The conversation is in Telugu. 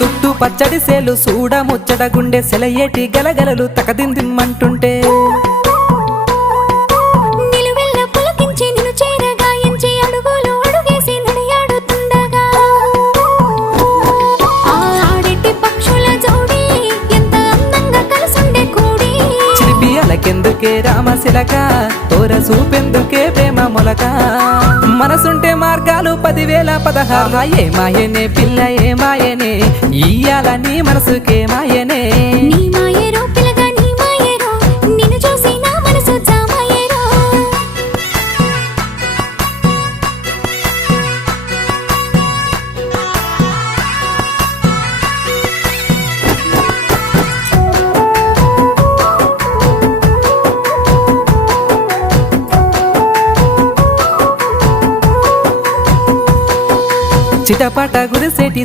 చుట్టూ పచ్చడి సేలు చూడ ముచ్చట గుండె సెలయేటి గలగలలు తకదిందిమ్మంటుంటే నిలువెల్ల పులకించి నిన్ను చేరగాయించి అడుగులు అడుగేసి నడియాడుతుండగా ఆడెట్టి పక్షుల జోడి ఎంత అందంగా కలుసుండే కూడి చిలిపి అలకెందుకే రామశిలక తోర చూపెందుకే ప్రేమ మొలక మనసుంటే మార్గాలు 10,016 ఏ మాయనే పిల్ల ఏ మాయనే ఇయ్యాల నీ మనసుకే మాయనే నీ మాయేరో పిల్లగా నీ మాయేరో నిన్ను చూసి నా మనసు జామాయేరో చిటపట గురిసేటి